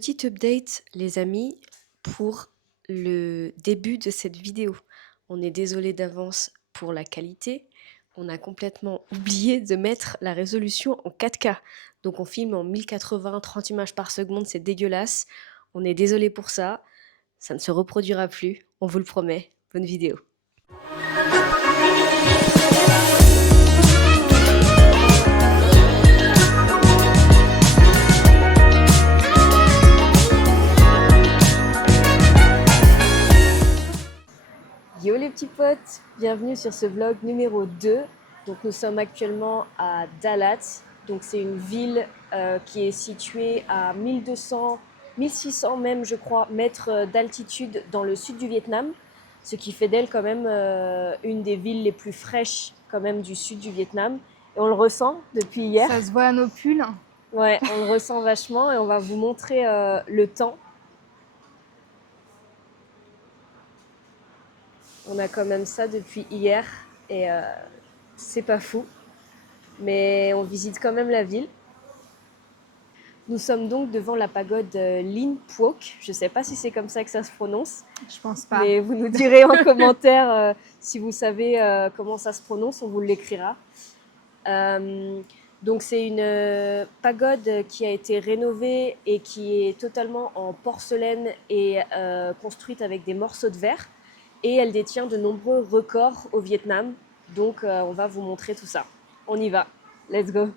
Petit update, les amis, pour le début de cette vidéo. On est désolé d'avance pour la qualité. On a complètement oublié de mettre la résolution en 4K. Donc on filme en 1080, 30 images par seconde, c'est dégueulasse. On est désolé pour ça. Ça ne se reproduira plus, on vous le promet. Bonne vidéo. Yo les petits potes, bienvenue sur ce vlog numéro 2. Donc nous sommes actuellement à Dalat. Donc c'est une ville qui est située à 1200, 1600 même je crois mètres d'altitude dans le sud du Vietnam. Ce qui fait d'elle quand même une des villes les plus fraîches quand même du sud du Vietnam. Et on le ressent depuis hier. Ça se voit à nos pulls. Ouais, on le ressent vachement et on va vous montrer le temps. On a quand même ça depuis hier et c'est pas fou, mais on visite quand même la ville. Nous sommes donc devant la pagode Linh Phuoc. Je sais pas si c'est comme ça que ça se prononce. Je pense pas. Mais vous nous direz en commentaire si vous savez comment ça se prononce, on vous l'écrira. Donc c'est une pagode qui a été rénovée et qui est totalement en porcelaine et construite avec des morceaux de verre. Et elle détient de nombreux records au Vietnam. Donc on va vous montrer tout ça. On y va. Let's go.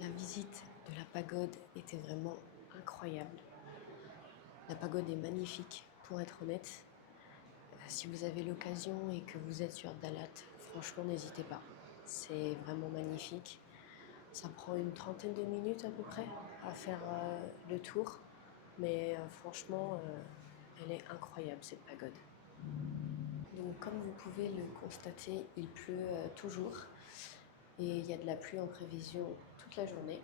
La visite de la pagode était vraiment incroyable. La pagode est magnifique, pour être honnête. Si vous avez l'occasion et que vous êtes sur Dalat, franchement n'hésitez pas. C'est vraiment magnifique. Ça prend une trentaine de minutes à peu près à faire le tour. Mais franchement, elle est incroyable cette pagode. Donc comme vous pouvez le constater, il pleut toujours. Et il y a de la pluie en prévision toute la journée.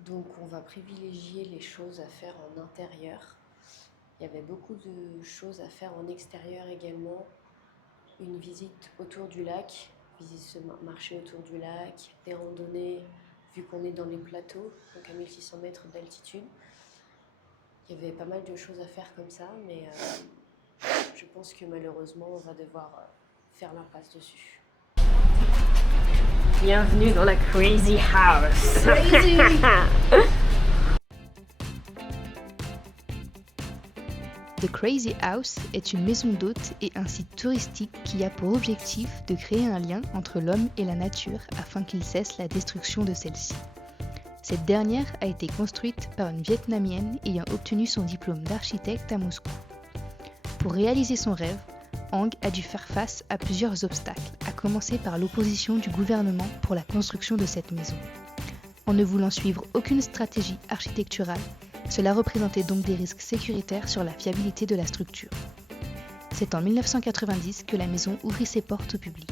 Donc on va privilégier les choses à faire en intérieur. Il y avait beaucoup de choses à faire en extérieur également. Une visite autour du lac, visite ce marché autour du lac, des randonnées, vu qu'on est dans les plateaux, donc à 1600 mètres d'altitude. Il y avait pas mal de choses à faire comme ça, mais je pense que malheureusement on va devoir faire l'impasse dessus. Bienvenue dans la Crazy House. Crazy. The Crazy House est une maison d'hôtes et un site touristique qui a pour objectif de créer un lien entre l'homme et la nature afin qu'il cesse la destruction de celle-ci. Cette dernière a été construite par une Vietnamienne ayant obtenu son diplôme d'architecte à Moscou. Pour réaliser son rêve, Ang a dû faire face à plusieurs obstacles, à commencer par l'opposition du gouvernement pour la construction de cette maison. En ne voulant suivre aucune stratégie architecturale, cela représentait donc des risques sécuritaires sur la fiabilité de la structure. C'est en 1990 que la maison ouvrit ses portes au public.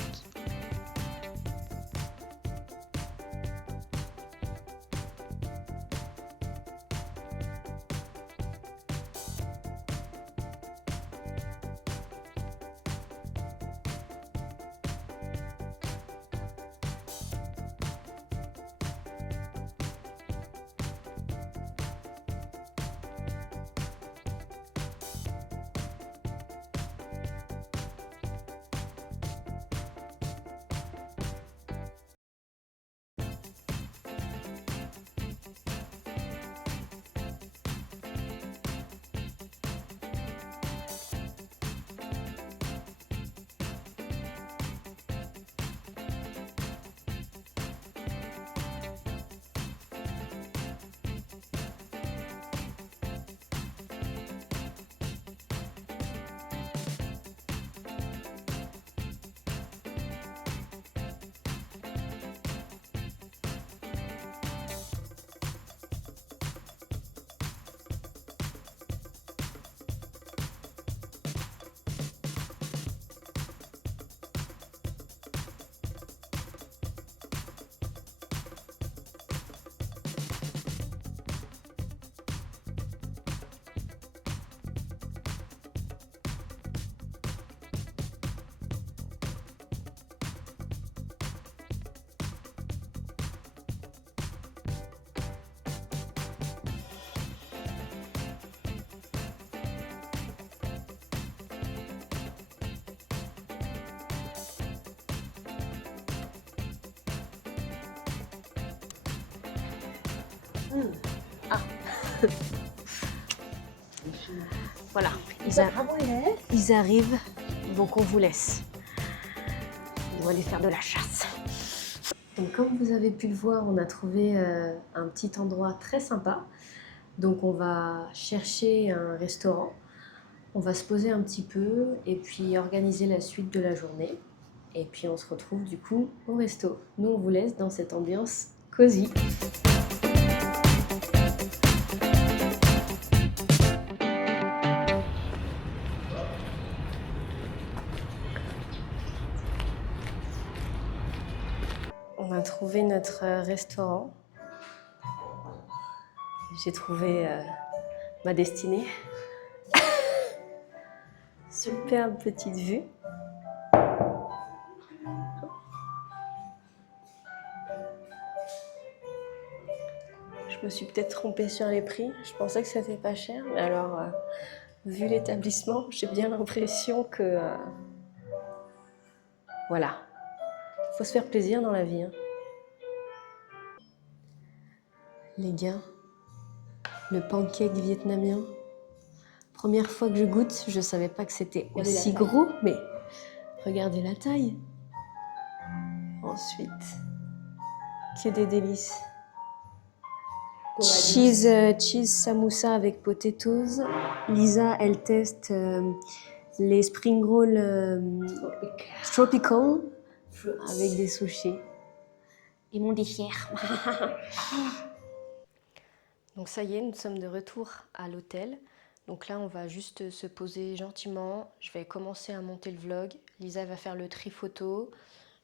Ah. Voilà, ils arrivent, donc on vous laisse. On va aller faire de la chasse. Donc comme vous avez pu le voir, on a trouvé un petit endroit très sympa. Donc on va chercher un restaurant, on va se poser un petit peu et puis organiser la suite de la journée. Et puis on se retrouve du coup au resto. Nous on vous laisse dans cette ambiance cosy. On a trouvé notre restaurant. J'ai trouvé ma destinée. Superbe petite vue. Je me suis peut-être trompée sur les prix. Je pensais que c'était pas cher, mais alors, vu l'établissement, j'ai bien l'impression que... voilà. Faut se faire plaisir dans la vie. Hein. Les gars, le pancake vietnamien. Première fois que je goûte, je savais pas que c'était aussi gros, mais regardez la taille. Ensuite, que des délices. Cheese samoussa avec potatoes. Lisa, elle teste les spring rolls tropical avec des sushis. Et mon dessert. Donc ça y est, nous sommes de retour à l'hôtel. Donc là, on va juste se poser gentiment. Je vais commencer à monter le vlog. Lisa va faire le tri photo,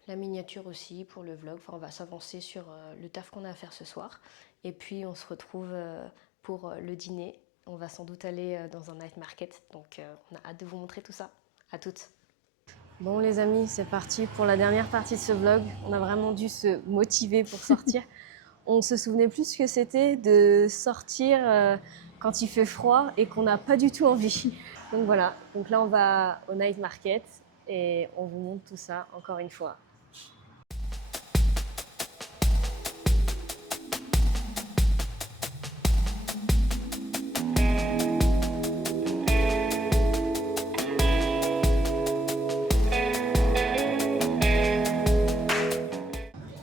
la miniature aussi pour le vlog. Enfin, on va s'avancer sur le taf qu'on a à faire ce soir. Et puis, on se retrouve pour le dîner. On va sans doute aller dans un night market. Donc, on a hâte de vous montrer tout ça. À toutes. Bon, les amis, c'est parti pour la dernière partie de ce vlog. On a vraiment dû se motiver pour sortir. On se souvenait plus ce que c'était de sortir quand il fait froid et qu'on n'a pas du tout envie. Donc voilà, donc là on va au night market et on vous montre tout ça encore une fois.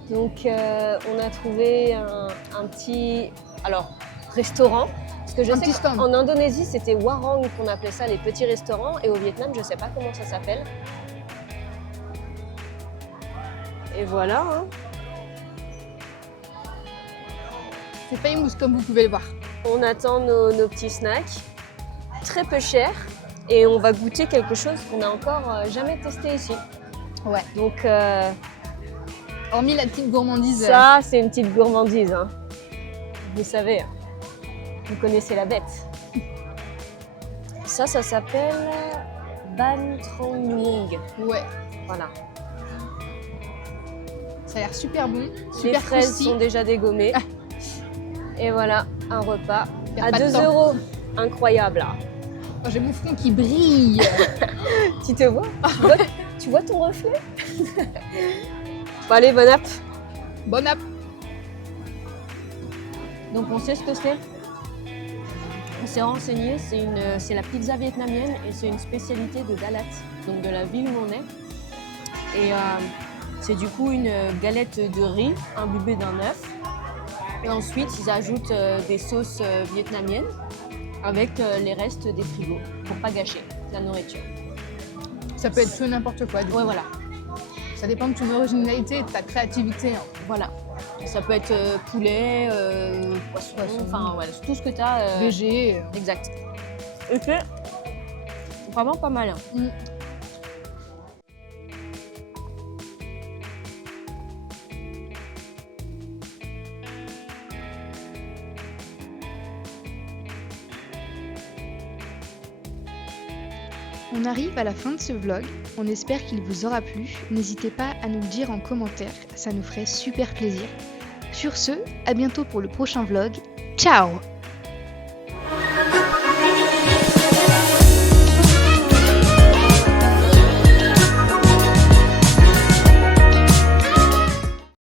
Donc on a trouvé un petit restaurant. Parce que je sais qu'en Indonésie, c'était warung qu'on appelait ça, les petits restaurants. Et au Vietnam, je ne sais pas comment ça s'appelle. Et voilà. Hein. C'est famous comme vous pouvez le voir. On attend nos petits snacks, très peu chers, et on va goûter quelque chose qu'on n'a encore jamais testé ici. Ouais. Donc Hormis la petite gourmandise. ça, c'est une petite gourmandise. Hein. Vous savez, vous connaissez la bête. Ça s'appelle Ban Trong Nhung. Ouais. Voilà. Ça a l'air super bon, Les super fraises croustillant. sont déjà dégommées. Et voilà, un repas Perd à pas de 2 temps. €. Incroyable. Là. Oh, j'ai mon front qui brille. Tu te vois? Tu vois ton reflet? Bon, allez, bon app. Bon app. Donc on sait ce que c'est. On s'est renseigné, c'est la pizza vietnamienne et c'est une spécialité de Dalat, donc de la ville où on est. Et c'est du coup une galette de riz imbibée d'un œuf. Et ensuite, ils ajoutent des sauces vietnamiennes avec les restes des frigos pour pas gâcher la nourriture. Ça peut être tout et n'importe quoi. du coup. Ouais, voilà. Ça dépend de ton originalité et de ta créativité. Hein. Voilà. Ça peut être poulet, poisson, enfin voilà, tout ce que tu as. Végé. Exact. Et c'est vraiment pas mal. Hein. Mm. On arrive à la fin de ce vlog, on espère qu'il vous aura plu, n'hésitez pas à nous le dire en commentaire, ça nous ferait super plaisir. Sur ce, à bientôt pour le prochain vlog, ciao!